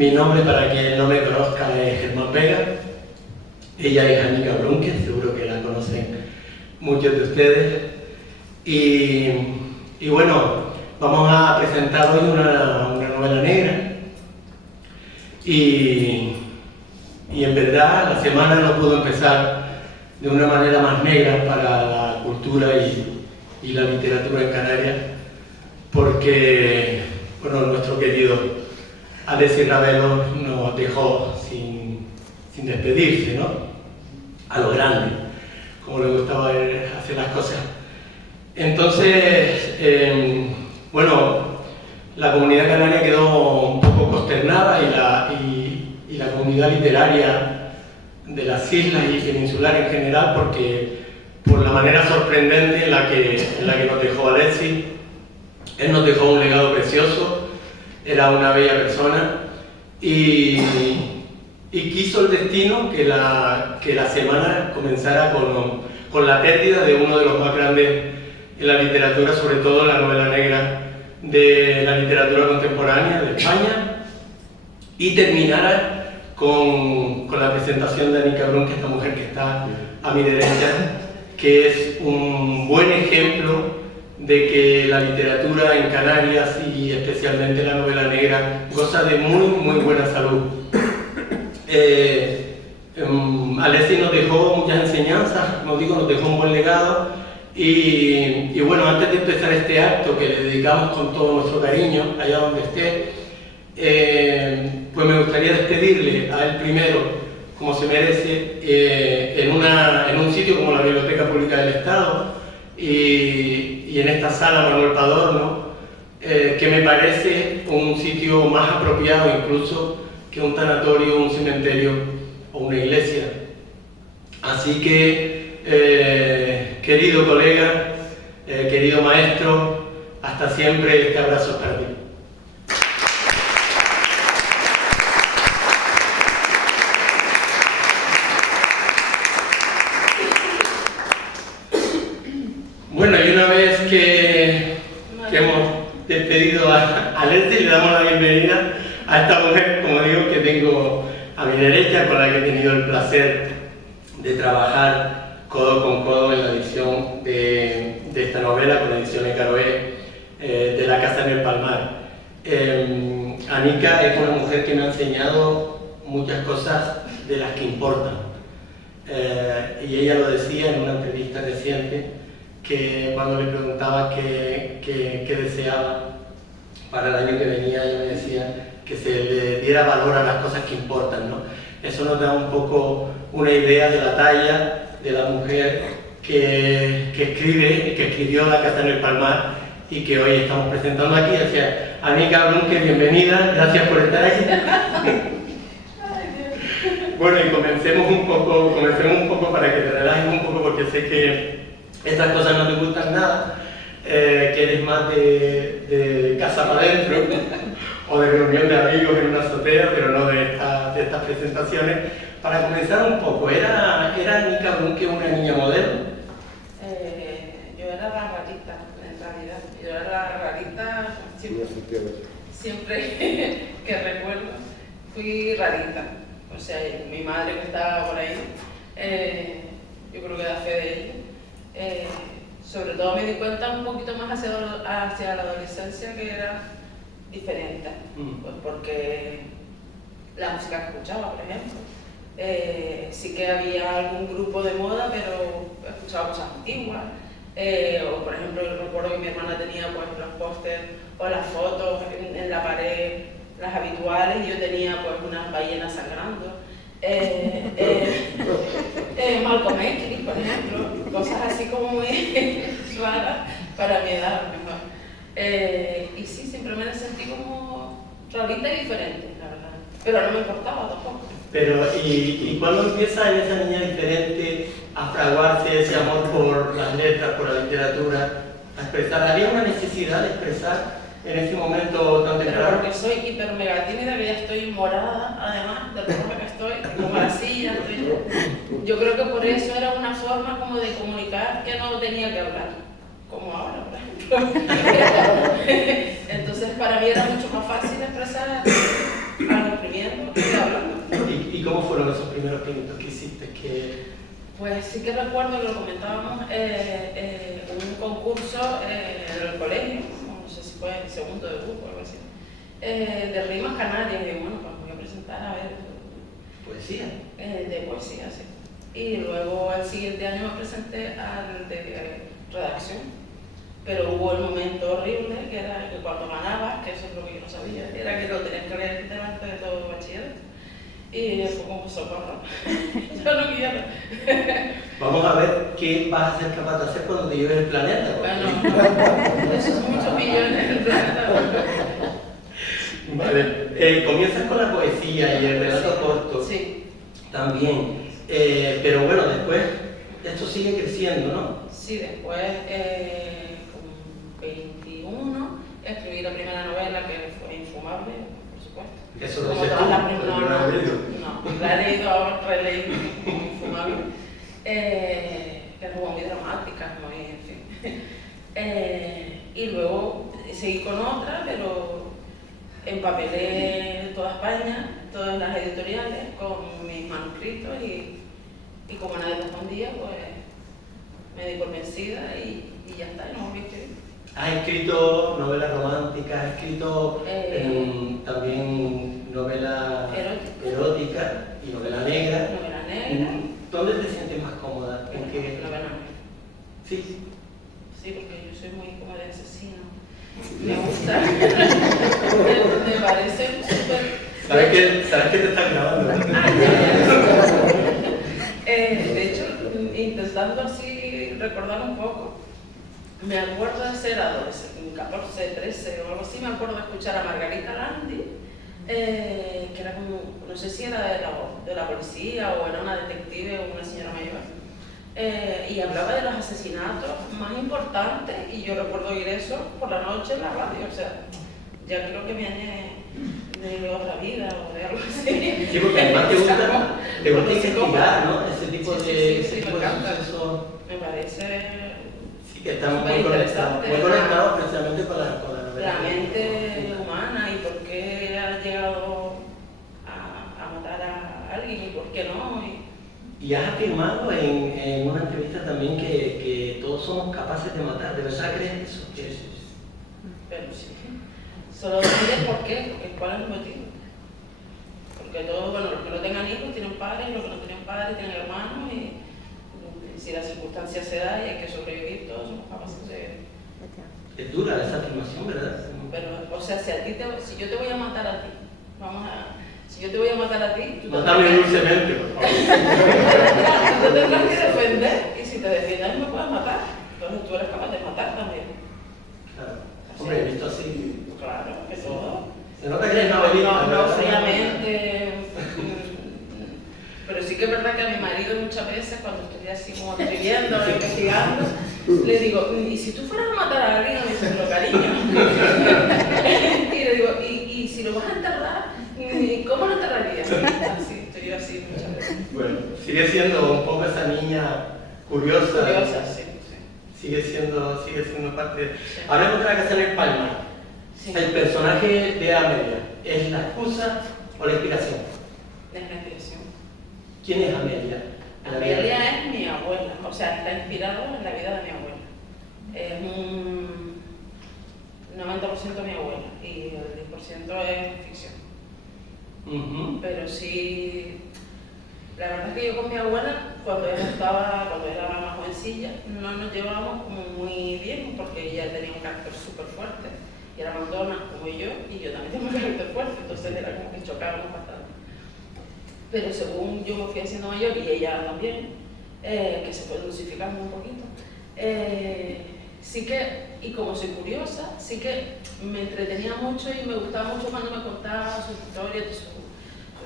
Mi nombre, para quien no me conozca, es Germán Vega. Ella es Anika Brunke, seguro que la conocen muchos de ustedes. Y bueno, vamos a presentar hoy una novela negra. Y en verdad la semana no pudo empezar de una manera más negra para la cultura y la literatura en Canarias, porque bueno, nuestro querido Alexis Ravelo nos dejó sin despedirse, ¿no? A lo grande, como le gustaba hacer las cosas. Entonces, bueno, la comunidad canaria quedó un poco consternada y la comunidad literaria de las islas y peninsular en general, porque por la manera sorprendente en la que nos dejó Alexis. Él nos dejó un legado precioso, era una bella persona y quiso el destino que la semana comenzara con la pérdida de uno de los más grandes en la literatura, sobre todo en la novela negra de la literatura contemporánea de España, y terminara con la presentación de Anika Brunke, esta mujer que está a mi derecha, que es un buen ejemplo de que la literatura en Canarias y especialmente la novela negra goza de muy buena salud. Alexis nos dejó muchas enseñanzas, nos dejó un buen legado y bueno, antes de empezar este acto que le dedicamos con todo nuestro cariño, allá donde esté, pues me gustaría despedirle a él primero, como se merece, en un sitio como la Biblioteca Pública del Estado y en esta sala Manuel Padorno, que me parece un sitio más apropiado incluso que un tanatorio, un cementerio o una iglesia. Así que, querido colega, querido maestro, hasta siempre, este abrazo es para ti. Bueno, y una vez que hemos despedido a Alexis, le damos la bienvenida a esta mujer, como digo, que tengo a mi derecha, con la que he tenido el placer de trabajar codo con codo en la edición de esta novela, con la edición de Caroé, de La Casa en el Palmar. Anika es una mujer que me ha enseñado muchas cosas de las que importan. Y ella lo decía en una entrevista reciente, que cuando le preguntaba qué deseaba para el año que venía, ella me decía que se le diera valor a las cosas que importan, ¿no? Eso nos da un poco una idea de la talla de la mujer que escribió La Casa en el Palmar y que hoy estamos presentando aquí. O sea, Anika Brunke, bienvenida, gracias por estar aquí. Bueno, y comencemos un poco para que te relajes un poco, porque sé que estas cosas no te gustan nada, que eres más de casa para adentro o de reunión de amigos en una azotea, pero no de estas presentaciones. Para comenzar un poco, ¿era Anika Brunke una niña modelo? Yo era la rarita, en realidad. Yo era la rarita, siempre que recuerdo, fui rarita. O sea, mi madre que estaba por ahí, yo creo que da fe de ella. Sobre todo me di cuenta un poquito más hacia la adolescencia, que era diferente, pues porque la música que escuchaba, por ejemplo, sí que había algún grupo de moda, pero escuchaba cosas antiguas, o por ejemplo yo recuerdo que mi hermana tenía pues los pósters o las fotos en la pared, las habituales, y yo tenía pues unas ballenas sangrando, Malcolm X, por ejemplo, cosas así como muy raras para mi edad, a lo mejor. Y sí, siempre me sentí como rarita y diferente, la verdad. Pero no me importaba tampoco. Pero, ¿y cuándo empieza en esa niña diferente a fraguarse ese amor por las letras, por la literatura, a expresar? ¿Había una necesidad de expresar en ese momento tan temprano? Pero porque soy hiper mega tímida, que ya estoy morada, además, de lo que estoy, como así, ya estoy. Yo creo que por eso era una forma como de comunicar que no tenía que hablar, como ahora, por ejemplo. Entonces para mí era mucho más fácil expresar a los primeros comiendo y hablando. ¿Y cómo fueron esos primeros pinitos que hiciste? Pues sí que recuerdo que lo comentábamos, un concurso en el colegio, no sé si fue el segundo de grupo o algo así, de rimas canarias, y bueno, pues me voy a presentar a ver. ¿Poesía? De poesía, sí. Y luego el siguiente año me presenté al de redacción, pero hubo el momento horrible, que era que cuando ganabas, que eso es lo que yo no sabía, era que lo tenías que leer delante de todo el bachillerato. Y fue como socorro. Yo no quiero. Vamos a ver qué vas a ser capaz de hacer cuando te lleves el planeta. Bueno, eso son muchos millones el planeta. Vale. Comienzas con la poesía y el relato corto. Sí. También. Pero bueno, después esto sigue creciendo, ¿no? Sí, después, con 21, escribí la primera novela que fue Infumable, por supuesto. Eso lo Como dices todas tú, las no, la he leído ahora, releído como Infumable, que es como muy dramática, muy, en fin. Y luego seguí con otra, pero empapelé toda España, todas las editoriales, con mis manuscritos y como nadie respondía, pues me di por vencida y ya está, y no volví a escribir. Has escrito novelas románticas, has escrito también novela erótica y novela negra. Novela negra. ¿Dónde te sientes más cómoda? ¿En qué? Novela negra. Sí. Sí, porque yo soy muy como de asesino. Me gusta. me parece súper... ¿Sabes que te están grabando? De hecho, intentando así recordar un poco, me acuerdo de ser adolescente, 14, 13 o algo así, me acuerdo de escuchar a Margarita Landi, que era como, no sé si era de la policía o era una detective o una señora mayor, y hablaba de los asesinatos más importantes, y yo recuerdo oír eso por la noche en la radio, o sea, ya creo que viene de otra vida o de algo así. Sí, porque además te gusta investigar, ¿no? Ese tipo de procesos. Me parece... Sí, que están muy conectados precisamente con la novela. La mente humana y por qué ha llegado a matar a alguien y por qué no. Y has afirmado en una entrevista también que todos somos capaces de matar. ¿De verdad crees eso? Sí. Pero sí. Solo decides por qué, porque cuál es el motivo. Porque todos, bueno, los que no tengan hijos tienen padres, los que no tienen padres tienen hermanos, y si la circunstancia se da y hay que sobrevivir, todos somos capaces de... Es dura esa afirmación, ¿verdad? Pero, o sea, si yo te voy a matar a ti, si yo te voy a matar a ti... Mátame dulcemente, por favor. Tú tendrás que defender, y si te defiendes me puedes matar, entonces tú eres capaz de matar también. Claro. Hombre, he visto así. Claro, que todo. Se nota que eres novelista. No, fríamente. Pero sí que es verdad que a mi marido muchas veces, cuando estoy así como escribiendo, investigando, le digo, ¿y si tú fueras a matar a alguien? Me dice, pero cariño. Y le digo, ¿y si lo vas a enterrar? ¿Cómo lo enterrarías? Así, estoy así muchas veces. Bueno, sigue siendo un poco esa niña curiosa. Curiosa, sí. Sigue siendo parte de... Sí. Ahora otra que hacer en Palma. Sí. ¿El personaje de Amelia es la excusa o la inspiración? Es la inspiración. ¿Quién es Amelia? Amelia es mi abuela, o sea, está inspirado en la vida de mi abuela. Es un 90% mi abuela y el 10% es ficción. Pero sí, la verdad es que yo con mi abuela, cuando era más jovencilla, no nos llevábamos como muy bien, porque ella tenía un carácter súper fuerte, y era mandona como yo también tengo un carácter fuerte, entonces era como que chocábamos bastante. Pero según yo me fui haciendo mayor, y ella también, que se fue dulcificando un poquito, sí que, y como soy curiosa, sí que me entretenía mucho y me gustaba mucho cuando me contaba sus historias de su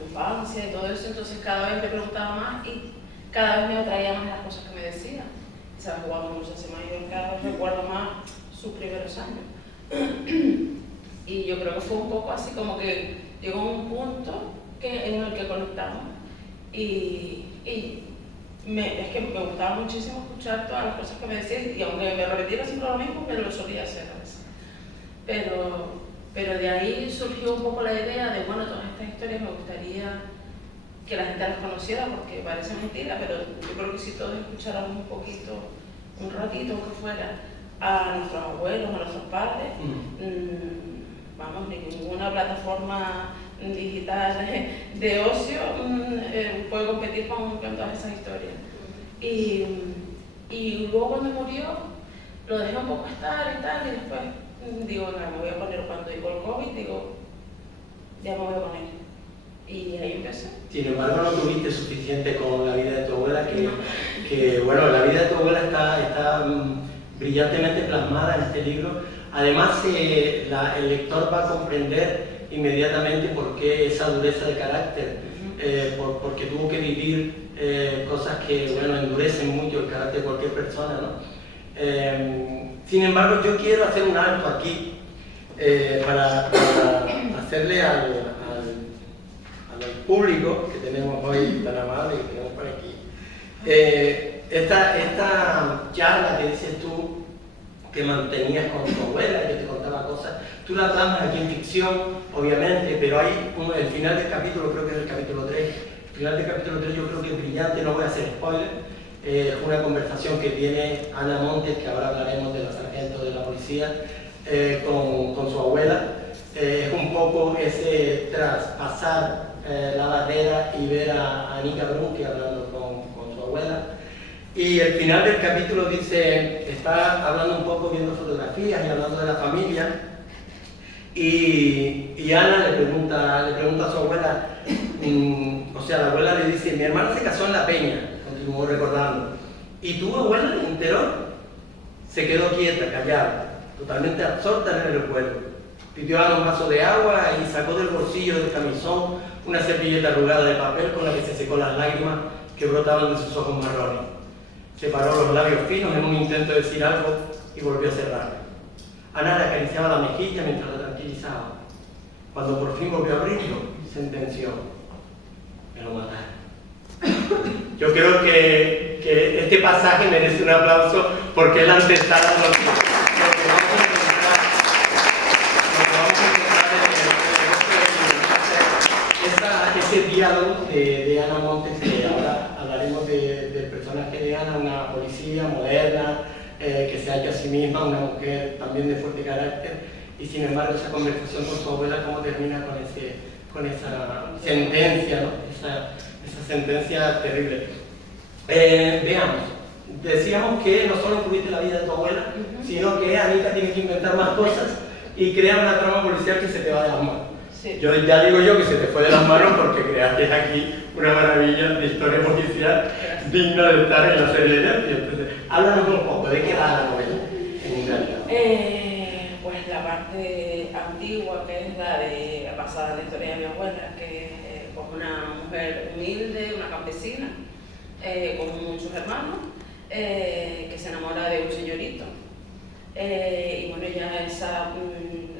infancia y todo eso, entonces cada vez me preguntaba más y cada vez me atraía más las cosas que me decía. Estaba jugando mucho hace mayor, cada vez recuerdo más sus primeros años. Y yo creo que fue un poco así como que llegó un punto en el que conectamos y es que me gustaba muchísimo escuchar todas las cosas que me decía, y aunque me repetiera siempre lo mismo, me lo solía hacer a veces. Pero Pero de ahí surgió un poco la idea de, bueno, todas estas historias me gustaría que la gente las conociera, porque parece mentira, pero yo creo que si todos escucháramos un poquito, un ratito, aunque fuera, a nuestros abuelos, a nuestros padres, vamos, ninguna plataforma digital de ocio puede competir con todas esas historias. Y luego cuando murió, lo dejé un poco estar y tal, y después digo, no, me voy a poner, cuando llegó el COVID, digo, ya me voy a poner. Y ahí empecé. Sin embargo, no tuviste suficiente con la vida de tu abuela, que bueno, la vida de tu abuela está brillantemente plasmada en este libro. Además, el lector va a comprender inmediatamente por qué esa dureza de carácter, porque tuvo que vivir cosas que, bueno, endurecen mucho el carácter de cualquier persona, ¿no? Sin embargo, yo quiero hacer un alto aquí para hacerle al público que tenemos hoy tan amable que tenemos por aquí. Esta charla que dices tú que mantenías con tu abuela, que te contaba cosas, tú la plasmas aquí en ficción, obviamente, pero hay el final del capítulo, creo que es el capítulo 3, el final del capítulo 3 yo creo que es brillante, no voy a hacer spoiler, es una conversación que tiene Ana Montes, que ahora hablaremos de la sargento de la policía, con su abuela. Es un poco ese traspasar la barrera y ver a Anita Brunke hablando con su abuela. Y el final del capítulo dice, está hablando un poco, viendo fotografías y hablando de la familia, y Ana le pregunta a su abuela, o sea, la abuela le dice, mi hermana se casó en La Peña, continuó recordando, y tu abuela le enteró, se quedó quieta, callada, totalmente absorta en el recuerdo. Pidió a Ana un vaso de agua y sacó del bolsillo del camisón una servilleta arrugada de papel con la que se secó las lágrimas que brotaban de sus ojos marrones. Separó los labios finos en un intento de decir algo y volvió a cerrar. Ana le acariciaba la mejilla mientras la tranquilizaba. Cuando por fin volvió a abrirlo, sentenció: me lo mataron. Yo creo que este pasaje merece un aplauso porque es la antesala de lo que vamos a encontrar. Ese diálogo de Ana Montes, que ahora hablaremos del personaje de Ana, una policía moderna, que se halla a sí misma, una mujer también de fuerte carácter, y sin embargo esa conversación con su abuela, cómo termina con esa sentencia, ¿no? Esa sentencia terrible. Veamos, decíamos que no solo incluiste la vida de tu abuela, sino que Anita tiene que inventar más cosas y crear una trama policial que se te va de las manos. Sí. Yo ya digo yo que se te fue de las manos porque creaste aquí una maravilla de historia policial digna de estar en la serie de Netflix. Entonces, háblanos un poco, ¿de qué va la novela en realidad? Pues la parte antigua, que es la basada en la historia de mi abuela, que es pues una mujer humilde, una campesina, con muchos hermanos, que se enamora de un señorito. Y bueno, ya esa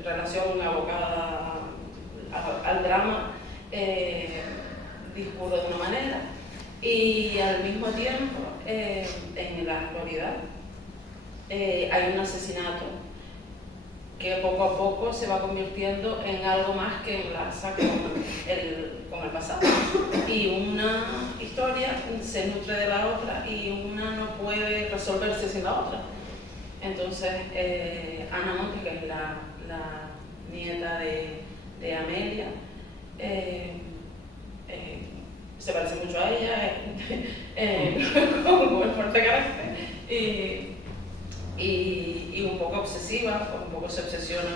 relación abocada al drama discurre de una manera, y al mismo tiempo en la actualidad hay un asesinato que poco a poco se va convirtiendo en algo más que enlaza con el pasado, y una historia se nutre de la otra y una no puede resolverse sin la otra. Entonces Ana Montes, que es la nieta de Amelia, se parece mucho a ella, con un fuerte carácter y un poco obsesiva, un poco se obsesiona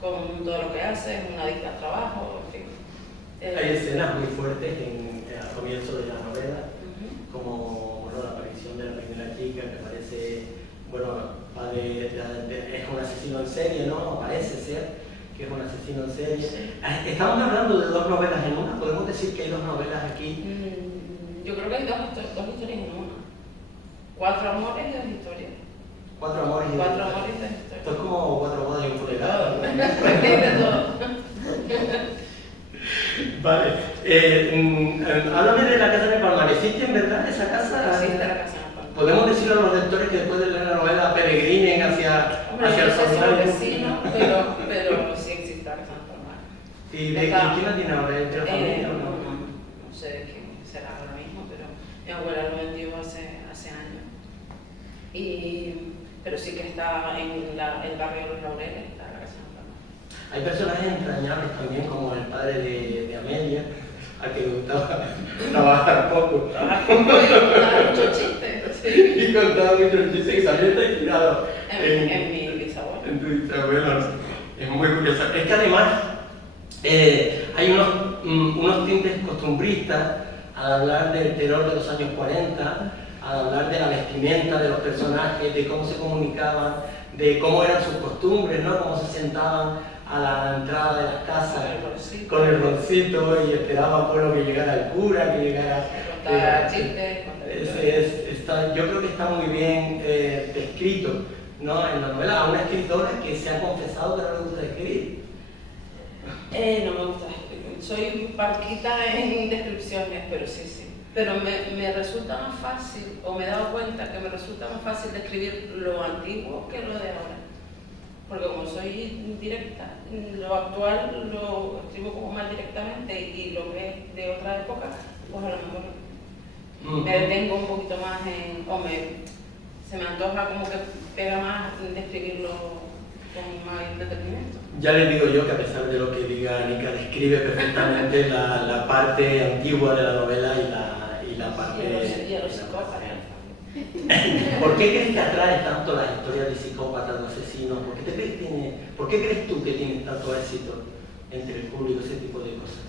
con todo lo que hace, es una adicta al trabajo, en fin. Hay escenas muy fuertes al comienzo de la novela, como bueno, la aparición de la primera chica, que parece, bueno, es un asesino en serie, ¿no? Parece ser que es un asesino en serie. Sí. Estamos hablando de dos novelas en una, ¿podemos decir que hay dos novelas aquí? Yo creo que hay dos historias en una. 4 amores y 2 historias. 4 amores y 2 historias. Esto es como 4 bodas y un funeral. De todo. Vale. Háblame de la casa de Palmar. ¿Existe en verdad esa casa? Existe la casa de Palmar. ¿Podemos decirle a los lectores que después de leer la novela peregrinen hacia el Palmar? Vecino, pero sí existe. ¿Y quién la tiene ahora? ¿Es de la familia o no? No sé de quién será ahora mismo, pero mi abuela lo vendió hace años. Pero sí que está en el barrio de Los Laureles, está la casa de mi mamá. Hay personajes entrañables también, como el padre de Amelia, al que le gustaba trabajar poco. Trabajar poco y contaba muchos chistes. Sí. Y contaba muchos chistes y también está inspirado en mi bisabuelo. En tu bisabuelo. Es muy curioso. Es que además hay unos tintes costumbristas al hablar del terror de los años 40, al hablar de la vestimenta de los personajes, de cómo se comunicaban, de cómo eran sus costumbres, ¿no? Cómo se sentaban a la entrada de las casas con el roncito y esperaban bueno, que llegara el cura, que llegara... yo creo que está muy bien descrito, ¿no? En la novela, a una escritora que se ha confesado que no le gusta escribir. No me gusta escribir. Soy parquita en descripciones, pero sí. Pero me resulta más fácil, o me he dado cuenta que me resulta más fácil describir lo antiguo que lo de ahora. Porque como soy directa, lo actual lo escribo como más directamente y lo que es de otra época, pues a lo mejor me detengo un poquito más se me antoja como que pega más describirlo con más detenimiento. Ya les digo yo que a pesar de lo que diga Nica, describe perfectamente la parte antigua de la novela y la parte... Y a los psicópatas. ¿Por qué crees que atrae tanto las historias de psicópatas, de asesinos? ¿Por qué crees tú que tienen tanto éxito entre el público ese tipo de cosas?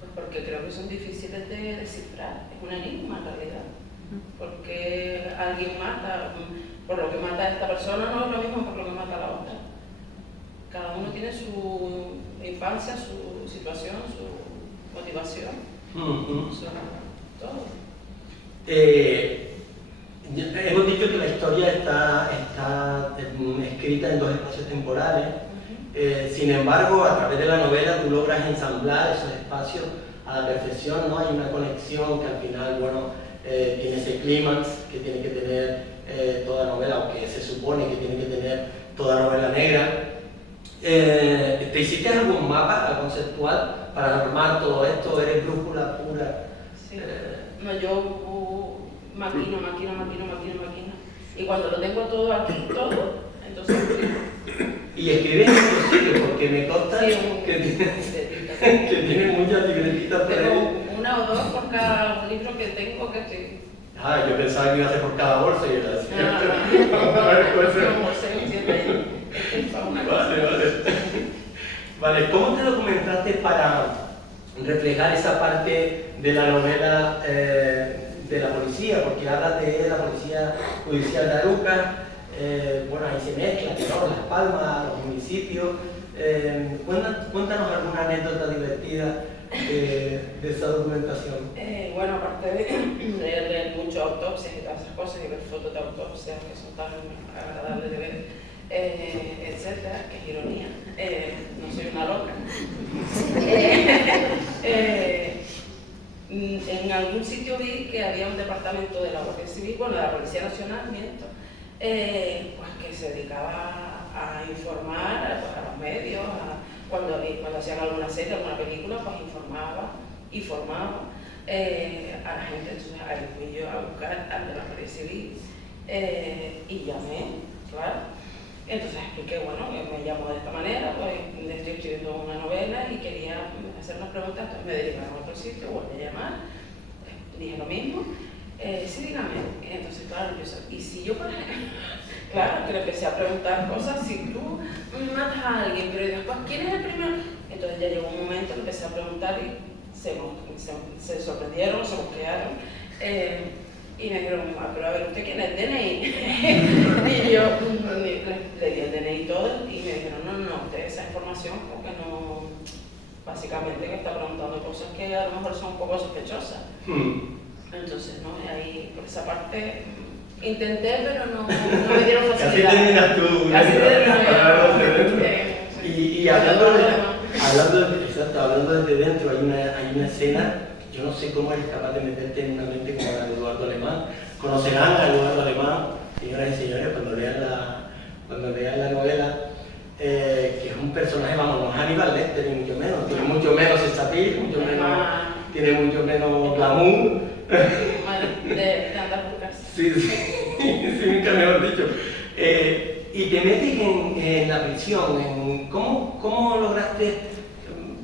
Pues porque creo que son difíciles de descifrar, es un enigma en realidad. Porque alguien mata, por lo que mata a esta persona no es lo mismo por lo que mata a la otra. Cada uno tiene su infancia, su situación, su motivación, todo. Hemos dicho que la historia está escrita en 2 espacios temporales. Sin embargo, a través de la novela tú logras ensamblar esos espacios a la perfección, ¿no? Hay una conexión que al final, tiene ese clímax que tiene que tener toda novela, o que se supone que tiene que tener toda novela negra. ¿Te hiciste algún mapa conceptual para normar todo esto? ¿Eres brújula pura? Sí. No, yo maquino. Y cuando lo tengo todo aquí, entonces Y escribes en otros sitios, porque me consta que tienes muchas libretitas por ahí. Tengo 1 o 2 por cada libro que tengo que estoy. Yo pensaba que iba a ser por cada bolsa y era así. Vale, ¿cómo te documentaste para reflejar esa parte de la novela de la policía? Porque hablas de la policía judicial de Aruca, ahí se mezcla, ¿no? Las Palmas, los municipios. Cuéntanos alguna anécdota divertida de esa documentación. Aparte de leer mucho autopsias y todas esas cosas y ver fotos de autopsias que son tan agradables de ver, etcétera, que es ironía, no soy una loca. En algún sitio vi que había un departamento de la Guardia Civil, de la Policía Nacional, que se dedicaba a informar a los medios, cuando hacían alguna serie, alguna película, informaba a la gente. Entonces ahí fui yo a buscar al de la Guardia Civil y llamé, claro. Entonces expliqué, que me llamo de esta manera, estoy escribiendo una novela y quería hacer unas preguntas, entonces me derivaron a otro sitio, volví a llamar, dije lo mismo, sí, dígame. Entonces, claro, y si yo, por ejemplo, claro, que le empecé a preguntar cosas, si tú matas a alguien, pero después, ¿quién es el primero? Entonces ya llegó un momento que empecé a preguntar y se sorprendieron, se mosquearon. Y me dijeron, pero a ver, ¿usted quién es? ¿El DNI? Y yo le di el DNI y todo, y me dijeron, no, usted esa información porque no, básicamente que está preguntando cosas que a lo mejor son un poco sospechosas. Entonces, ahí por esa parte intenté, pero no me dieron facilidad. Casi terminas tú. Y hablando desde dentro, hay una escena. Yo no sé cómo eres capaz de meterte en una mente como la de Eduardo Alemán. Conocerán a Eduardo Alemán, señoras y señores, cuando lean la novela. que es un personaje, vamos, no es Hannibal Lecter, ni mucho menos, tiene mucho menos estatil, tiene mucho menos glamour. De andar por casa. Sí, sí, nunca mejor dicho. Y te metes en la prisión, ¿cómo lograste,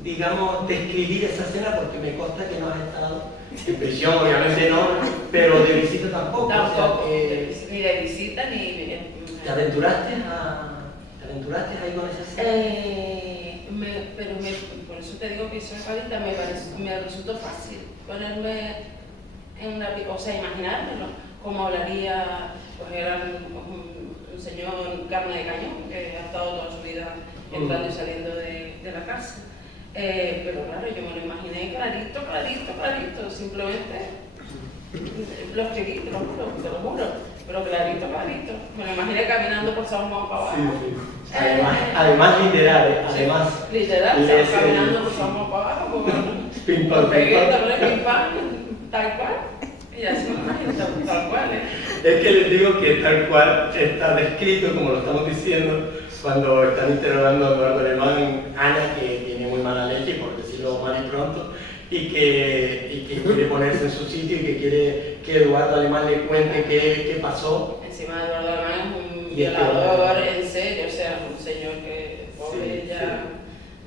digamos, describir esa escena? Porque me consta que no has estado en prisión, obviamente no, pero de visita tampoco. Tampoco, O sea, ni de visita ni... ¿Te aventuraste ahí con esa escena? Por eso te digo que soy rarita, me resultó fácil ponerme en una... O sea, imaginármelo, cómo hablaría, pues era un señor carne de cañón, que ha estado toda su vida entrando y saliendo de la cárcel. Pero claro, yo me lo imaginé clarito, simplemente lo escribí, te lo juro, pero clarito. Me lo imaginé caminando por San Juan para abajo. Sí. Además literal, caminando por San Juan para abajo, pim pam, tal cual. Y así me imagino, tal cual, Es que les digo que tal cual está descrito, como lo estamos diciendo, cuando están interrogando a Eduardo Alemán, Ana, que tiene muy mala leche, por decirlo mal y pronto, y que quiere ponerse en su sitio y que quiere que Eduardo Alemán le cuente qué pasó. Encima Eduardo Alemán es un violador en serio, o sea, un señor que pobre ya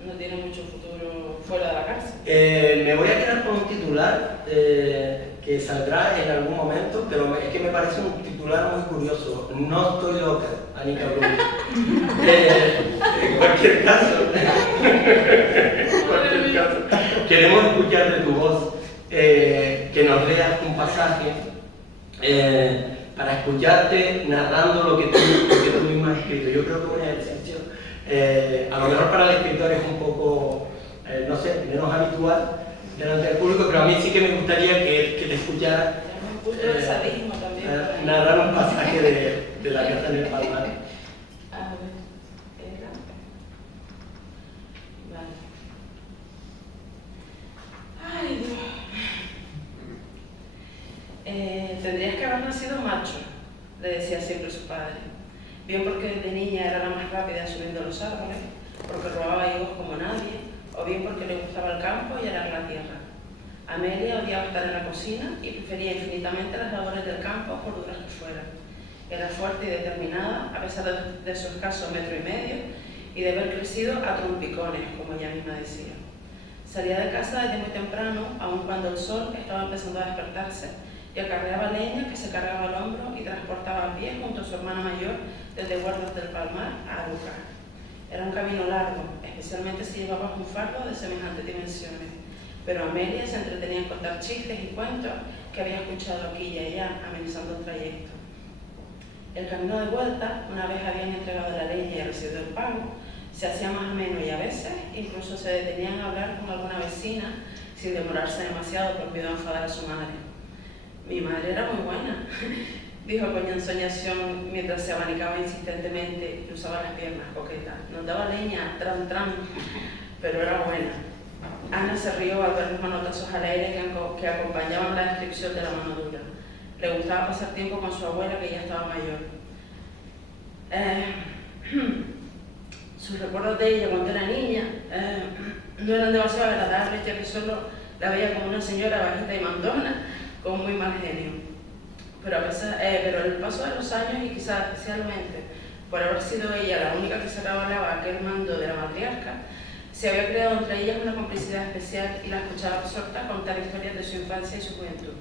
no tiene mucho futuro fuera de la cárcel. Me voy a quedar con un titular que saldrá en algún momento, pero es que me parece un titular muy curioso. No estoy loca, Anica Bruni. En cualquier caso, queremos escuchar de tu voz, que nos leas un pasaje para escucharte narrando lo que tú misma has escrito. Yo creo que es una excepción. A lo mejor para el escritor es un poco, no sé, menos habitual delante del público, pero a mí sí que me gustaría que te escuchara narrar un pasaje de La Casa en el Palmar. Ay, Dios. Tendrías que haber nacido macho, le decía siempre su padre. Bien porque desde niña era la más rápida subiendo los árboles, porque robaba higos como nadie, o bien porque le gustaba el campo y arar la tierra. Amelia odiaba estar en la cocina y prefería infinitamente las labores del campo por duras que fueran. Era fuerte y determinada, a pesar de su escaso 1,5 metros y de haber crecido a trompicones, como ella misma decía. Salía de casa desde muy temprano, aun cuando el sol estaba empezando a despertarse, y acarreaba leña que se cargaba al hombro y transportaba a pie junto a su hermana mayor desde Guardas del Palmar a Aruca. Era un camino largo, especialmente si llevabas un fardo de semejantes dimensiones, pero Amelia se entretenía en contar chistes y cuentos que había escuchado aquí y allá, amenizando el trayecto. El camino de vuelta, una vez habían entregado la leña y recibido el pago, se hacía más ameno y a veces incluso se detenían a hablar con alguna vecina sin demorarse demasiado por miedo a enfadar a su madre. Mi madre era muy buena, dijo con ensoñación mientras se abanicaba insistentemente y usaba las piernas coquetas. Nos daba leña, tran, pero era buena. Ana se rió al ver los manotazos al aire que acompañaban la descripción de la mano dura. Le gustaba pasar tiempo con su abuela, que ya estaba mayor. Sus recuerdos de ella cuando era niña no eran demasiado agradables, ya que solo la veía como una señora bajita y mandona, con muy mal genio. Pero el paso de los años, y quizás especialmente por haber sido ella la única que se revelaba aquel mando de la matriarca, se había creado entre ellas una complicidad especial y la escuchaba absorta contar historias de su infancia y su juventud.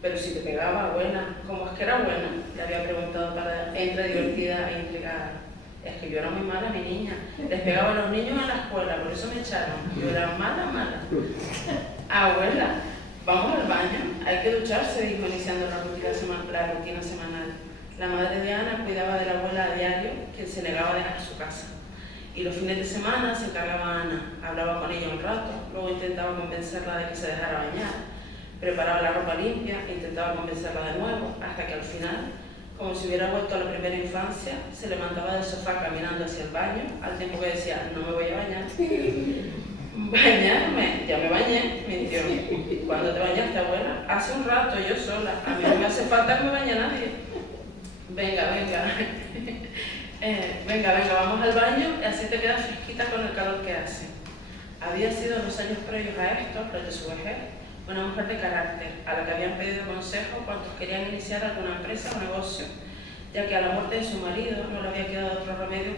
Pero si te pegaba, abuela, ¿cómo es que era buena?, le había preguntado entre divertida e intrigada. Es que yo era muy mala, mi niña. Les pegaba a los niños en la escuela, por eso me echaron. Yo era mala. Abuela, vamos al baño, hay que ducharse, dijo, iniciando la rutina semanal. La madre de Ana cuidaba de la abuela a diario, quien se negaba a dejar su casa. Y los fines de semana se encargaba Ana, hablaba con ella un rato, luego intentaba convencerla de que se dejara bañar, preparaba la ropa limpia e intentaba convencerla de nuevo, hasta que al final, como si hubiera vuelto a la primera infancia, se levantaba del sofá caminando hacia el baño, al tiempo que decía, no me voy a bañar. ¿Bañarme? Ya me bañé, mintió. ¿Cuándo te bañaste, abuela? Hace un rato, yo sola. A mí no me hace falta que me bañe nadie. Venga. venga, vamos al baño y así te quedas fresquita con el calor que hace. Había sido en los años previos a esto, los de su vejez, una mujer de carácter, a la que habían pedido consejo cuantos querían iniciar alguna empresa o negocio, ya que a la muerte de su marido no le había quedado otro remedio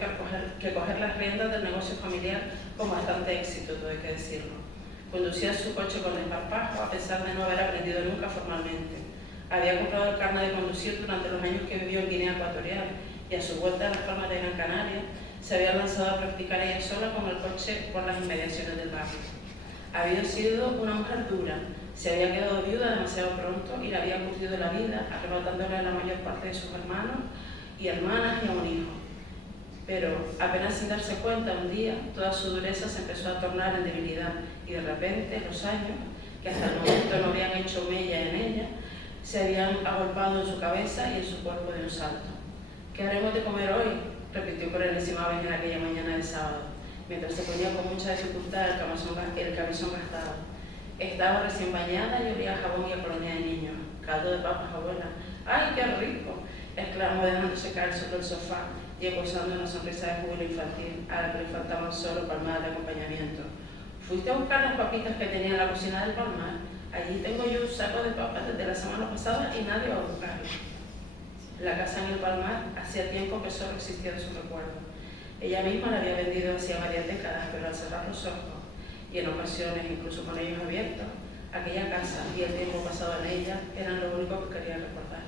que coger las riendas del negocio familiar con bastante éxito, todo hay que decirlo. Conducía su coche con desparpajo, a pesar de no haber aprendido nunca formalmente. Había comprado el carnet de conducir durante los años que vivió en Guinea Ecuatorial y a su vuelta a las Palmas de Gran Canaria se había lanzado a practicar ella sola con el coche por las inmediaciones del barrio. Había sido una mujer dura, se había quedado viuda demasiado pronto y le había curtido la vida, arrebatándole a la mayor parte de sus hermanos y hermanas y a un hijo. Pero apenas sin darse cuenta, un día toda su dureza se empezó a tornar en debilidad y de repente los años, que hasta el momento no habían hecho mella en ella, se habían agolpado en su cabeza y en su cuerpo de un salto. ¿Qué haremos de comer hoy?, repitió por enésima vez en aquella mañana de sábado, mientras se ponía con mucha dificultad el camisón gastado. Estaba recién bañada y olía a jabón y a colonia de niño. Caldo de papas, abuela. ¡Ay, qué rico!, exclamó dejándose caer sobre el sofá y posando una sonrisa de júbilo infantil a la que le faltaban solo palmadas de acompañamiento. ¿Fuiste a buscar las papitas que tenía en la cocina del Palmar? Allí tengo yo un saco de papas desde la semana pasada y nadie va a buscarlo. La casa en el Palmar hacía tiempo que solo existía en su recuerdo. Ella misma la había vendido hacía varias décadas, pero al cerrar los ojos, y en ocasiones incluso con ellos abiertos, aquella casa y el tiempo pasado en ella eran lo único que quería recordar.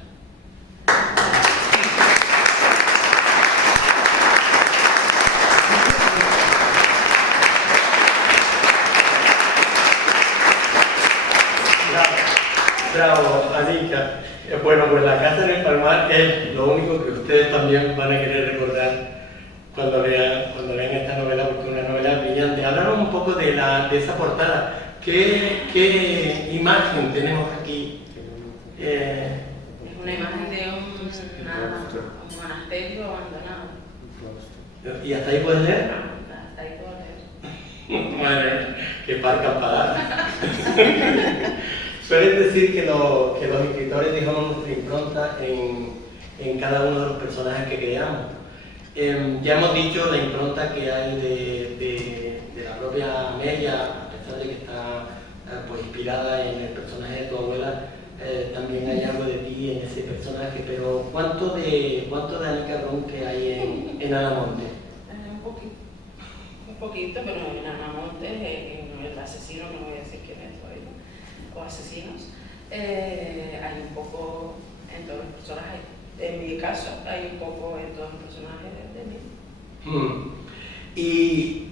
Bravo, Anica. Bueno, pues la casa en el Palmar es lo único que ustedes también van a querer recordar cuando lean esta novela, porque es una novela brillante. Háblanos un poco de esa portada. ¿Qué imagen tenemos aquí? Es una imagen de un monasterio abandonado. ¿Y hasta ahí puedes leer? Hasta ahí puedo leer. Madre, qué parca palabras. Suelen decir que los escritores dejamos nuestra impronta en cada uno de los personajes que creamos. Ya hemos dicho la impronta que hay de la propia Amelia, a pesar de que está pues, inspirada en el personaje de tu abuela, también hay algo de ti en ese personaje, pero ¿cuánto de Anica Ronque hay en Anamonte? Un poquito, pero en Anamonte, en el asesino, que no voy a decir quién es todavía, o asesinos, hay un poco en todos los personajes. En mi caso, hay un poco en todos los personajes de mí. Y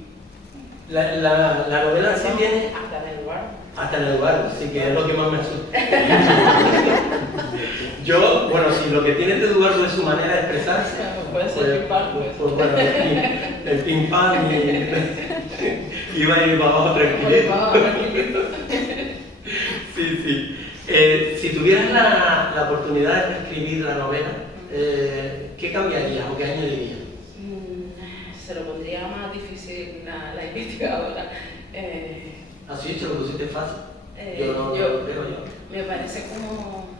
la novela sí tiene... Hasta en Eduardo. Hasta en Eduardo, sí, que es lo que más me asusta. Yo, bueno, si lo que tiene de Eduardo es su manera de expresarse, puede ser pim-pam, pues bueno, el pim-pam iba a ir para abajo tranquilito. Sí. Si tuvieras la oportunidad de escribir la novela, ¿qué cambiarías o qué añadirías? Se lo pondría más difícil la investigadora. ¿Así se lo pusiste fácil? Yo no lo veo yo. Me parece como...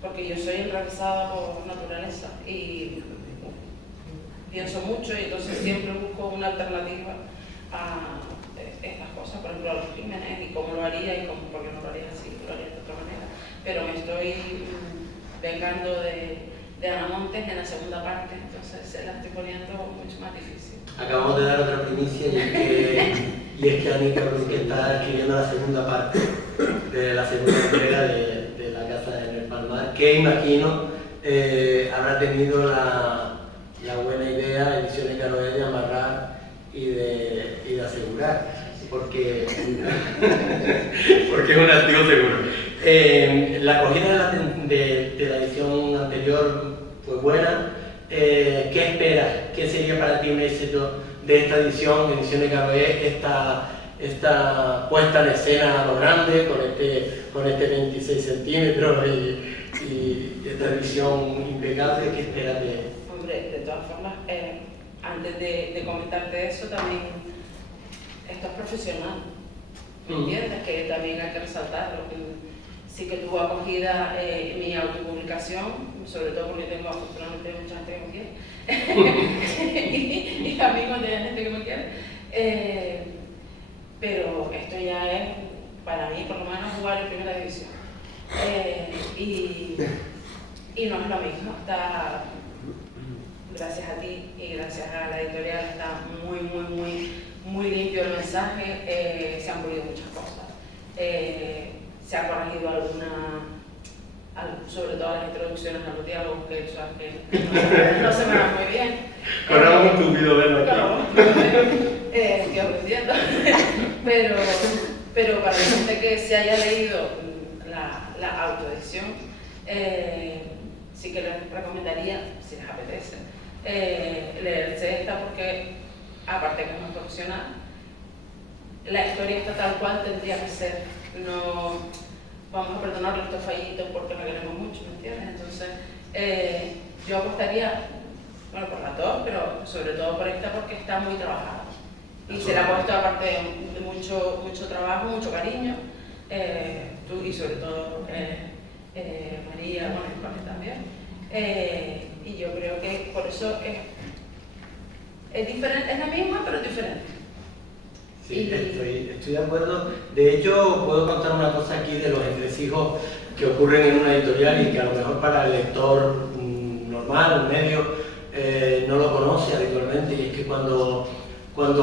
Porque yo soy enraizada por naturaleza y pienso mucho y entonces siempre busco una alternativa a estas cosas, por ejemplo a los crímenes y cómo lo haría y por qué no lo haría así, lo haría de otra manera. Pero me estoy vengando de Anamontes en la segunda parte, entonces se la estoy poniendo mucho más difícil. Acabamos de dar otra primicia y es que Anica Ronque está escribiendo la segunda parte de la segunda entrega de La casa en el Palmar, que imagino habrá tenido la buena idea Ediciones Canoe de amarrar y de asegurar, porque es un activo seguro. La acogida de la edición anterior fue buena. ¿Qué esperas? ¿Qué sería para ti un éxito de esta edición, Ediciones Canoe, esta puesta en escena a lo grande, con este 26 centímetros y esta visión impecable? ¿Qué esperas de...? Hombre, de todas formas, antes de comentarte eso, también esto es profesional, ¿me entiendes? Que también hay que resaltarlo. sí que tuvo acogida mi autopublicación, sobre todo porque tengo afortunadamente mucha gente que me quiere y amigos de gente que me quiere, pero esto ya es, para mí, por lo menos, jugar en primera división. Y no es lo mismo, está, gracias a ti y gracias a la editorial, está muy limpio el mensaje, se han pulido muchas cosas, se ha corregido sobre todo las introducciones a los diálogos que no se me dan muy bien. Corramos un tupido verlo aquí. Estoy aprendiendo, pero para la gente que se haya leído la autoedición, sí que les recomendaría, si les apetece, leerse esta porque, aparte que es muy profesional, la historia está tal cual tendría que ser. No vamos a perdonarle estos fallitos porque la queremos mucho, ¿me entiendes? Entonces, yo apostaría, bueno, por las dos, pero sobre todo por esta porque está muy trabajada. Y se le ha puesto, aparte de mucho trabajo, mucho cariño, tú y sobre todo María, bueno, y Jorge también. Y yo creo que por eso es diferente, es la misma, pero es diferente. Sí, estoy de acuerdo. De hecho, puedo contar una cosa aquí de los entresijos que ocurren en una editorial y que a lo mejor para el lector normal, medio, no lo conoce habitualmente, y es que cuando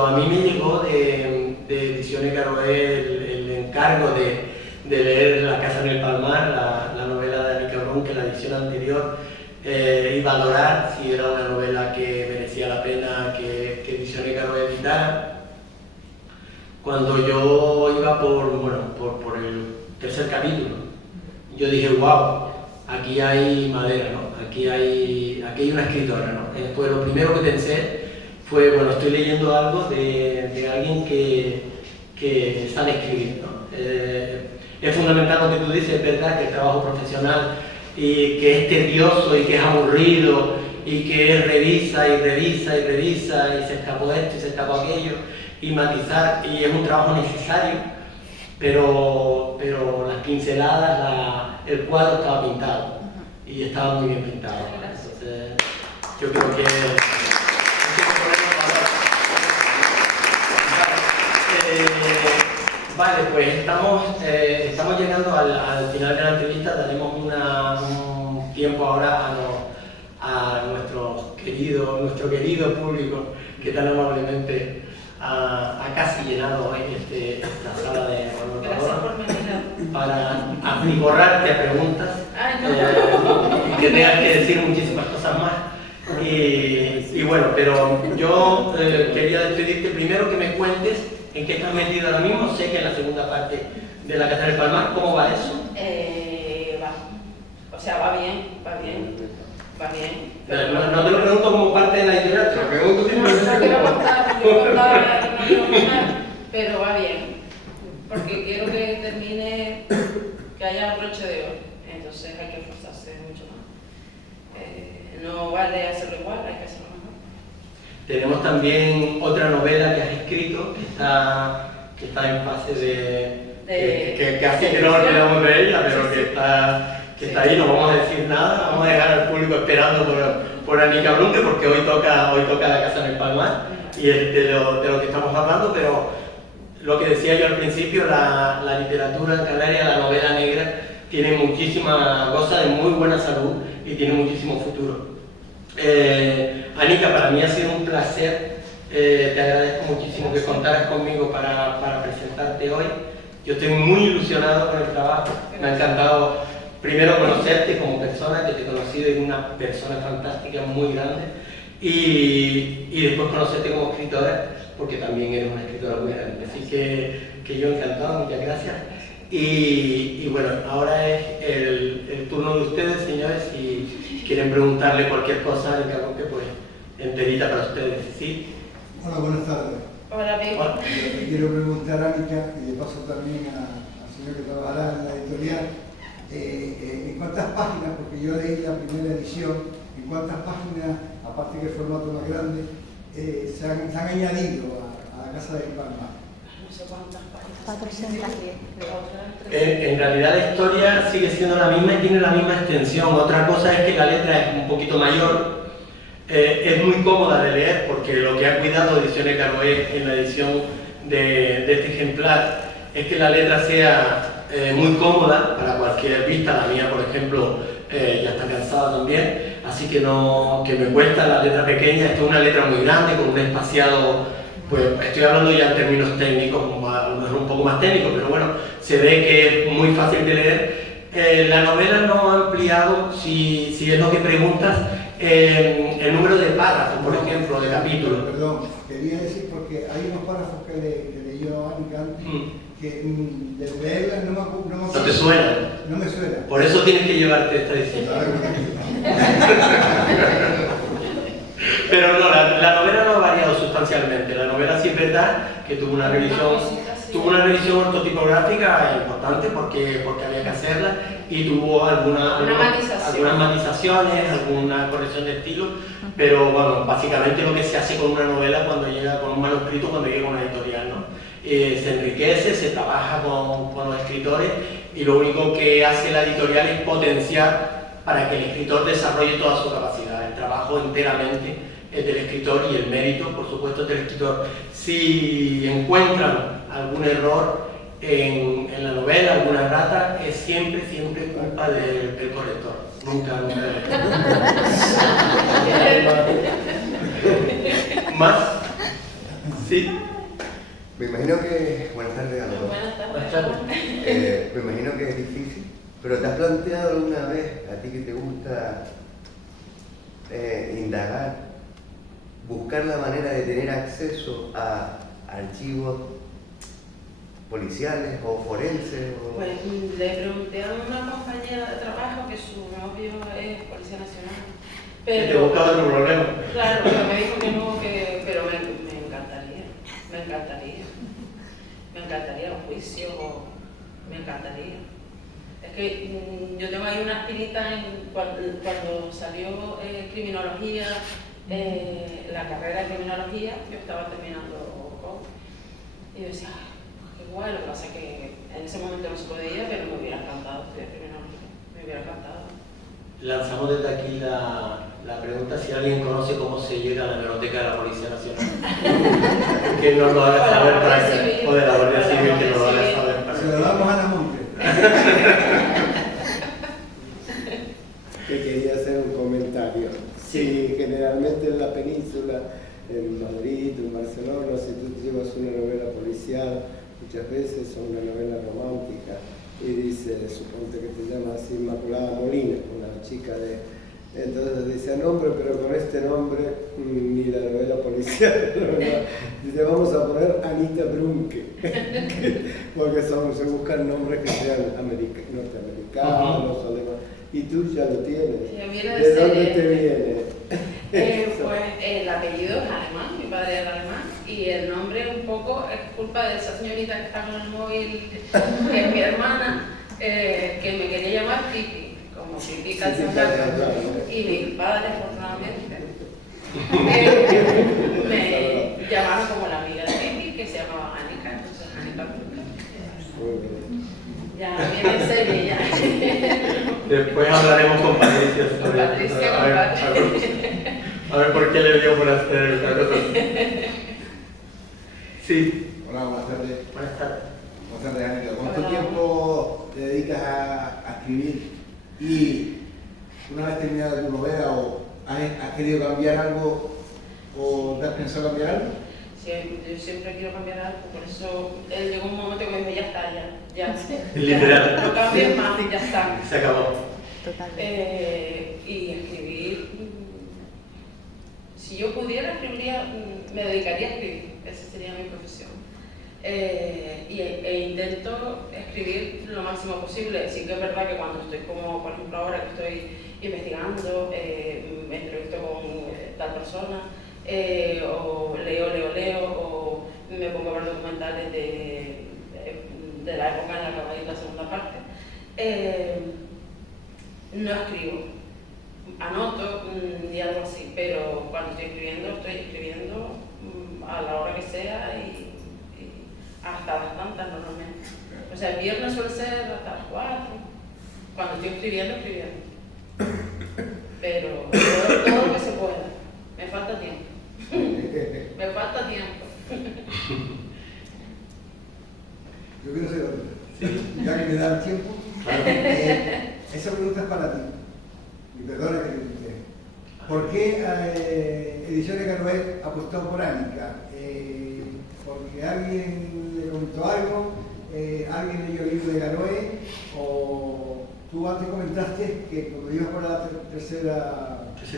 a mí me llegó de Ediciones Caroé el encargo de leer La casa en el Palmar, la novela de Ani Cabrón, que la edición anterior, y valorar si era una novela que merecía la pena que Ediciones Caroé editara, cuando yo iba por el tercer capítulo, yo dije, wow, aquí hay madera, ¿no? Aquí hay una escritora, ¿no? Pues lo primero que pensé fue, bueno, estoy leyendo algo de alguien que sabe escribir, ¿no? Es fundamental lo que tú dices, es verdad que el trabajo profesional y que es tedioso y que es aburrido y que revisa y se escapó esto y se escapó aquello y matizar, y es un trabajo necesario, pero las pinceladas, el cuadro estaba pintado y estaba muy bien pintado. Entonces, yo creo que vale, pues estamos llegando al final de la entrevista. Daremos un tiempo ahora a nuestro querido público que tan amablemente ha casi llenado hoy esta sala de Manuel para atiborrarte a preguntas y que tengas que decir muchísimas cosas más. Y bueno, pero yo quería despedirte primero que me cuentes en qué estás metido ahora mismo. Sé que en la segunda parte de La casa del Palmar, ¿cómo va eso? Va bien. Pero no te lo pregunto como parte de la editorial, te lo pregunto simplemente. No quiero contar, pero va bien. Porque quiero que termine, que haya broche de oro. Entonces hay que esforzarse mucho más. No vale hacerlo igual, hay que hacerlo mejor. Tenemos también otra novela que has escrito, que está en fase que casi que no olvidamos de ella, pero que está ahí. No vamos a decir nada, vamos a dejar al público esperando por Ani Cabrón, porque hoy toca La casa en el Palmar, y es de lo que estamos hablando, pero lo que decía yo al principio, la literatura en Canarias, la novela negra, tiene goza de muy buena salud y tiene muchísimo futuro. Anika, para mí ha sido un placer, te agradezco muchísimo que contaras conmigo para presentarte hoy. Yo estoy muy ilusionado con el trabajo, me ha encantado primero conocerte como persona, que te he conocido, eres una persona fantástica, muy grande, y después conocerte como escritora, porque también eres una escritora muy grande. Así que yo encantado, muchas gracias. Y bueno, ahora es el turno de ustedes, señores, si quieren preguntarle cualquier cosa al cabrón, que pues enterita para ustedes. ¿Sí? Hola, buenas tardes. Hola, amigo. Quiero preguntar a Anika, y de paso también al señor que trabajará en la editorial, ¿en cuántas páginas, porque yo leí la primera edición, en cuántas páginas, aparte que el formato más grande, se han añadido a La casa del Palmar? No sé cuántas páginas. 410, creo. En realidad la historia sigue siendo la misma y tiene la misma extensión. Otra cosa es que la letra es un poquito mayor. Es muy cómoda de leer porque lo que ha cuidado Ediciones Caroé en la edición de este ejemplar es que la letra sea muy cómoda para cualquier vista. La mía, por ejemplo, ya está cansada también, así que me cuesta la letra pequeña. Esto es una letra muy grande con un espaciado, pues estoy hablando ya en términos técnicos, a lo mejor un poco más técnicos, pero bueno, se ve que es muy fácil de leer. La novela no ha ampliado, si es lo que preguntas, el número de párrafos, por ejemplo, de capítulos. Perdón, quería decir porque hay unos párrafos que leyó Ánica que de leerlas no te suena. No me suena. Por eso tienes que llevarte esta edición. Pero no, la novela no ha variado sustancialmente. La novela sí es verdad que tuvo una revisión ortotipográfica importante porque había que hacerla, y tuvo algunas matizaciones, alguna corrección de estilo, pero bueno, básicamente lo que se hace con una novela cuando llega con un manuscrito, cuando llega a una editorial, ¿no? Se enriquece, se trabaja con los escritores, y lo único que hace la editorial es potenciar para que el escritor desarrolle toda su capacidad. El trabajo enteramente es del escritor y el mérito, por supuesto, es del escritor. Si encuentran algún error en la novela, alguna errata, es siempre culpa del corrector. Nunca. ¿Más? ¿Sí? Me imagino que... Buenas tardes a todos. Buenas tardes. Me imagino que es difícil, pero ¿te has planteado alguna vez, a ti que te gusta indagar, buscar la manera de tener acceso a archivos policiales o forenses? Pues le pregunté a una compañera de trabajo que su novio es Policía Nacional. ¿Te buscaba otro problema? Claro, pero me dijo que no, pero me encantaría los juicios, me encantaría. Es que yo tengo ahí una espinita cuando salió criminología, la carrera de criminología, yo estaba terminando y yo decía, qué guay, lo que pasa es que en ese momento no se podía, pero me hubiera encantado estudiar criminología, me hubiera encantado. Lanzamos desde aquí la pregunta si alguien conoce cómo se llega a la biblioteca de la Policía Nacional. Que nos lo haga saber para que, o de la Guardia Civil, que nos lo haga saber para que. Se lo damos a la Monte. Que quería hacer un comentario. Sí, generalmente en la península, en Madrid, en Barcelona, si tú llevas una novela policial, muchas veces son una novela romántica, y dice, suponte que te llamas Inmaculada Molina, una chica de... Entonces dice, nombre, pero con este nombre, ni la novela policial, dice, vamos a poner Anita Brunke, porque se buscan nombres que sean norteamericanos o demás, y tú ya lo tienes. ¿De dónde te viene? Pues el apellido es alemán, mi padre era alemán, y el nombre un poco es culpa de esa señorita que está con el móvil, que es mi hermana, que me quería llamar Titi, como Titi Calzangato, y mis padres, afortunadamente, me llamaron como la amiga de Titi, que se llamaba Anika, entonces Anika Brunke. Ya viene en serie ya. Después hablaremos con Patricia. Con Patricia, a ver por qué le dio por hacer esta cosa. Sí. Hola, buenas tardes. Buenas tardes. Buenas tardes, Ángel. ¿Cuánto tiempo te dedicas a escribir? Y una vez terminada tu novela, o has querido cambiar algo, o te has pensado cambiar algo? Sí, yo siempre quiero cambiar algo, por eso llegó un momento que me dijo, ya está, ya. Literal. No cambies más, ya está. Se acabó. Totalmente. Y escribir, si yo pudiera, me dedicaría a escribir, esa sería mi profesión. E intento escribir lo máximo posible. Sí que es verdad que cuando estoy como, por ejemplo, ahora que estoy investigando, me entrevisto con tal persona, o leo, o me pongo a ver documentales de la época en la que va a ir la segunda parte. No escribo, anoto ni algo así, pero cuando estoy escribiendo a la hora que sea y hasta las tantas normalmente. O sea, el viernes suele ser hasta las 4, cuando estoy escribiendo. Pero todo lo que se pueda. Me falta tiempo. Me falta tiempo. Yo quiero ser otro. Ya que me da el tiempo, esa pregunta es para ti. Y perdona que te pregunte. ¿Por qué Ediciones Garoé apostó por Ánica? ¿Porque alguien le comentó algo? ¿Alguien leyó el libro de Garoé? ¿O tú antes comentaste que cuando ibas por la tercer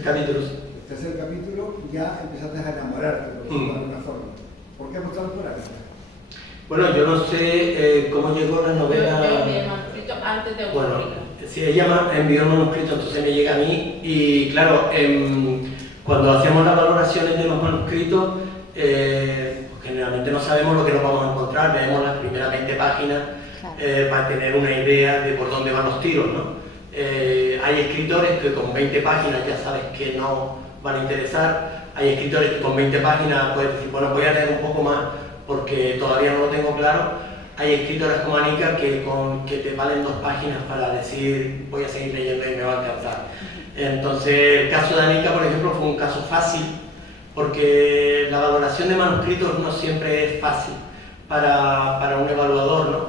capítulo ya empezaste a enamorarte, por decirlo de alguna forma? ¿Por qué apostaron por Ánica? Bueno, yo no sé cómo llegó la novela. Yo envié el manuscrito antes de Bueno, publicar. si ella envió el manuscrito, entonces me llega a mí. Y claro, cuando hacemos las valoraciones de los manuscritos, generalmente no sabemos lo que nos vamos a encontrar. Leemos las primeras 20 páginas para tener una idea de por dónde van los tiros, ¿no? Hay escritores que con 20 páginas ya sabes que no van a interesar. Hay escritores que con 20 páginas puedes decir, bueno, voy a leer un poco más porque todavía no lo tengo claro. Hay escritoras como Ánica que te valen 2 páginas para decir voy a seguir leyendo y me va a alcanzar. Entonces el caso de Ánica, por ejemplo, fue un caso fácil porque la valoración de manuscritos no siempre es fácil para un evaluador, ¿no?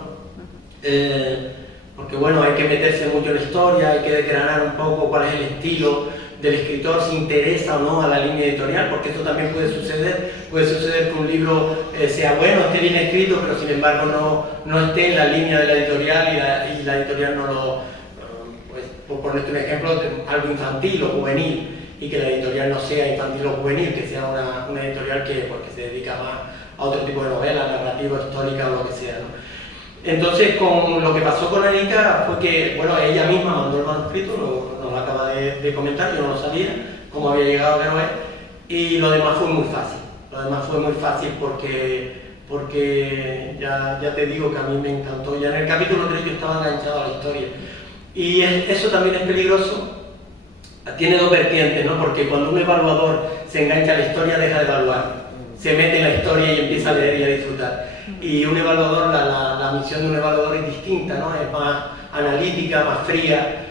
Porque bueno, hay que meterse mucho en la historia, hay que desgranar un poco cuál es el estilo del escritor, si interesa o no a la línea editorial, porque esto también puede suceder que un libro sea bueno, esté bien escrito, pero sin embargo no esté en la línea de la editorial y la editorial no lo, pues por ponerte un ejemplo, algo infantil o juvenil, y que la editorial no sea infantil o juvenil, que sea una editorial que se dedica más a otro tipo de novela, narrativa, histórica o lo que sea, ¿no? Entonces, con lo que pasó con Ánica fue que, bueno, ella misma mandó el manuscrito, nos lo acaba de comentar, yo no lo sabía, cómo había llegado a Garoé, y lo demás fue muy fácil. Lo demás fue muy fácil porque ya te digo que a mí me encantó. Ya en el capítulo 3 yo estaba enganchado a la historia. Y eso también es peligroso. Tiene 2 vertientes, ¿no? Porque cuando un evaluador se engancha a la historia, deja de evaluar. Se mete en la historia y empieza a leer y a disfrutar. Y un evaluador, la misión de un evaluador es distinta, ¿no? Es más analítica, más fría,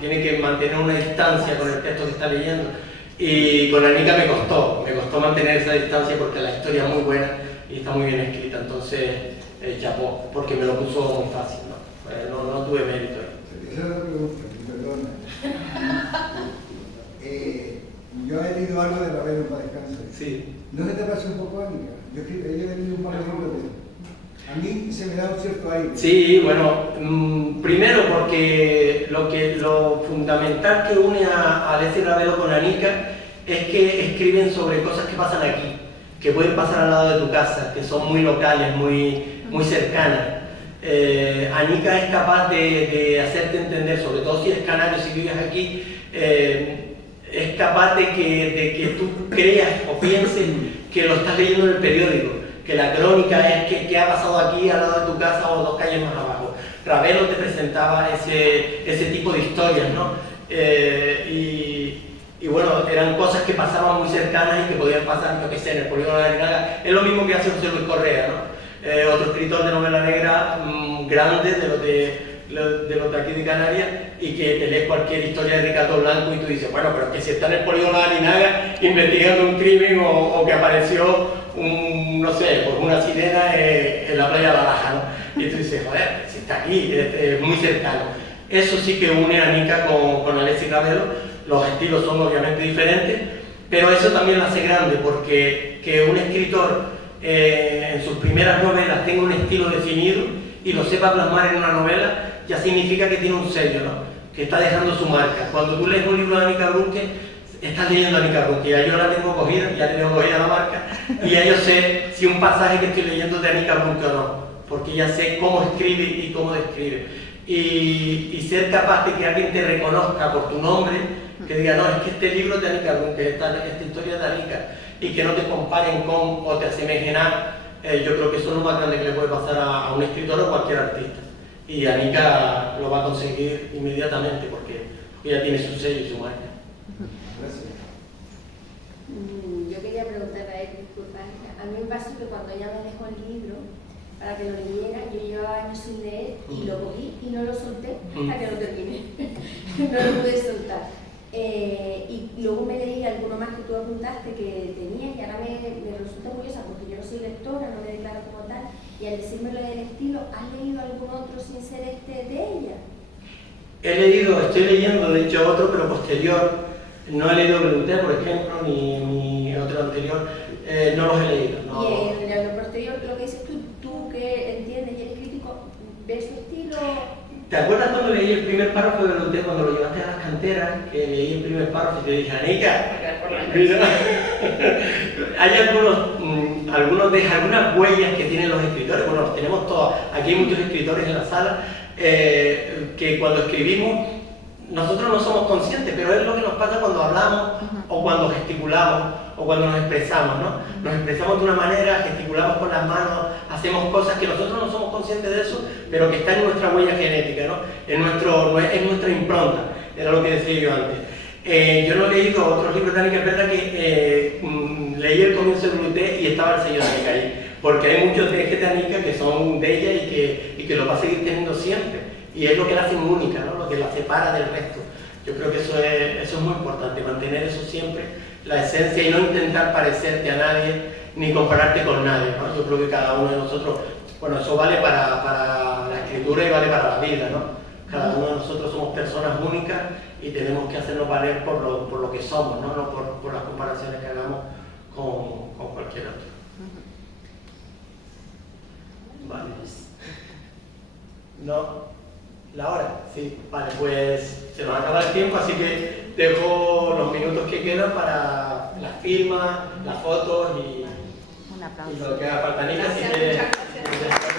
tiene que mantener una distancia con el texto que está leyendo. Y con Ánica me costó mantener esa distancia porque la historia es muy buena y está muy bien escrita, entonces chapó, porque me lo puso muy fácil, ¿no? No tuve mérito ahí. Esa es la pregunta, perdona. Yo he leído algo de Ravelo para descansar. Sí. ¿No se te parece un poco Ánica? Yo he leído un par de libros de él. A mí se me da un cierto aire. Sí, bueno, primero porque lo fundamental que une a Alessi Ravelo con Ánica es que escriben sobre cosas que pasan aquí, que pueden pasar al lado de tu casa, que son muy locales, muy cercanas. Ánica es capaz de hacerte entender, sobre todo si eres canario, si vives aquí, es capaz de que tú creas o pienses que lo estás leyendo en el periódico, que la crónica es que ha pasado aquí al lado de tu casa o 2 calles más abajo. Ravelo te presentaba ese tipo de historias, ¿no? Y bueno, eran cosas que pasaban muy cercanas y que podían pasar, yo que sé, en el polígono de la Arinaga. Es lo mismo que hace José Luis Correa, ¿no? Otro escritor de novela negra grande de los de aquí de Canarias, y que te lees cualquier historia de Ricardo Blanco y tú dices, bueno, pero es que si está en el polígono de Arinaga investigando un crimen o que apareció no sé, por una sirena en la playa de Baraja, ¿no? Y tú dices, joder, si está aquí, es muy cercano. Eso sí que une a Ánica con Alessi Ravelo. Los estilos son obviamente diferentes, pero eso también lo hace grande, porque que un escritor en sus primeras novelas tenga un estilo definido y lo sepa plasmar en una novela, ya significa que tiene un sello, ¿no? Que está dejando su marca. Cuando tú lees un libro de Ánica Brunque, estás leyendo a Ánica Brunque, ya yo la tengo cogida, ya tengo cogida la marca, y ya yo sé si un pasaje que estoy leyendo es de Ánica Brunque o no, porque ya sé cómo escribe y cómo describe. Y ser capaz de que alguien te reconozca por tu nombre, que diga, no, es que este libro es de Ánica Brunque, esta historia es de Ánica, y que no te comparen con o te asemejen a, yo creo que eso es lo más grande que le puede pasar a un escritor o cualquier artista. Y Ánica lo va a conseguir inmediatamente porque ya tiene su sello y su marca. Gracias. Yo quería preguntar a él Disculpa, a mí me pasó que cuando ella me dejó el libro para que lo leyera, yo llevaba años sin leer y lo cogí y no lo solté hasta que lo terminé. No lo pude soltar. Y luego me leí alguno más que tú apuntaste que tenías y ahora me resulta curiosa porque yo no soy lectora, no me declaro como tal, y al decírmelo del estilo, ¿has leído algún otro sin ser este de ella? Estoy leyendo de hecho otro, pero posterior. No he leído Veluté, por ejemplo, ni otro anterior, no los he leído. No. Y en lo posterior, lo que dices tú que entiendes y eres crítico, ¿ves su estilo? ¿Te acuerdas cuando leí el primer párrafo de Veluté, cuando lo llevaste a las canteras, que leí el primer párrafo y te dije, Anica, mira, hay algunas huellas que tienen los escritores, bueno, los tenemos todos, aquí hay muchos escritores en la sala, que cuando escribimos, nosotros no somos conscientes, pero es lo que nos pasa cuando hablamos o cuando gesticulamos o cuando nos expresamos, ¿no? Nos expresamos de una manera, gesticulamos con las manos, hacemos cosas que nosotros no somos conscientes de eso, pero que están en nuestra huella genética, ¿no? En nuestra impronta, era lo que decía yo antes. Yo no he leído otros libros de Anica, es verdad que leí el comienzo de Veluté y estaba el sello de Anica ahí, porque hay muchos textos de Anica que son de ella y que lo va a seguir teniendo siempre. Y es lo que la hace única, ¿no? Lo que la separa del resto. Yo creo que eso es muy importante, mantener eso siempre, la esencia y no intentar parecerte a nadie ni compararte con nadie, ¿no? Yo creo que cada uno de nosotros, bueno, eso vale para la escritura y vale para la vida, ¿no? Cada uno de nosotros somos personas únicas y tenemos que hacernos valer por lo que somos, ¿no? No por las comparaciones que hagamos con cualquier otro. Vale. ¿No? ¿La hora? Sí, vale, pues se nos acaba el tiempo, así que dejo los minutos que quedan para las firmas, las fotos y lo que haga falta. Anica, Gracias, así que... muchas gracias.